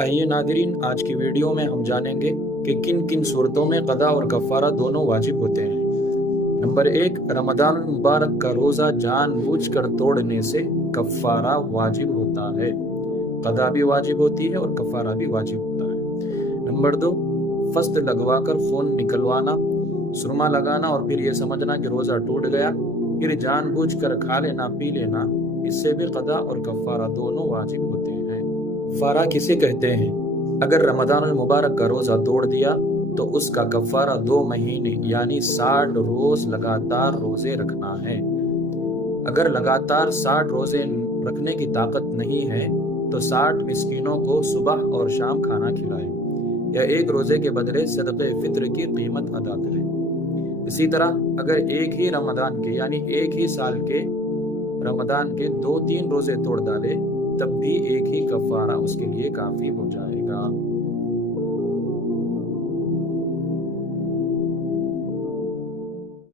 आइए नादरीन, आज की वीडियो में हम जानेंगे कि किन किन सूरतों में क़दा और कफ़ारा दोनों वाजिब होते हैं। नंबर 1, रमज़ान मुबारक का रोज़ा जानबूझकर तोड़ने से कफ़ारा वाजिब होता है। क़दा भी वाजिब होती है और कफ़ारा भी वाजिब होता है। नंबर 2, फ़स्त लगवाकर खून निकलवाना, सुरमा लगाना और फिर ये समझना कि रोज़ा टूट गया, फिर जानबूझकर खा लेना पी लेना, इससे भी क़दा और कफ़ारा दोनों वाजिब होते हैं। कफ़ारा किसे कहते हैं? अगर रमज़ान मुबारक का रोज़ा तोड़ दिया तो उसका कफ़ारा 2 महीने यानी 60 रोज़ लगातार रोज़े रखना है। अगर लगातार 60 रोज़े रखने की ताकत नहीं है तो 60 मिस्कीनों को सुबह और शाम खाना खिलाएं या एक रोज़े के बदले सदक़े फ़ित्र की कीमत अदा करें। इसी तरह अगर एक ही रमज़ान के यानी एक ही साल के रमज़ान के 2-3 रोज़े तोड़ डाले तब भी एक ही कफ़ारा उसके लिए काफ़ी हो जाएगा।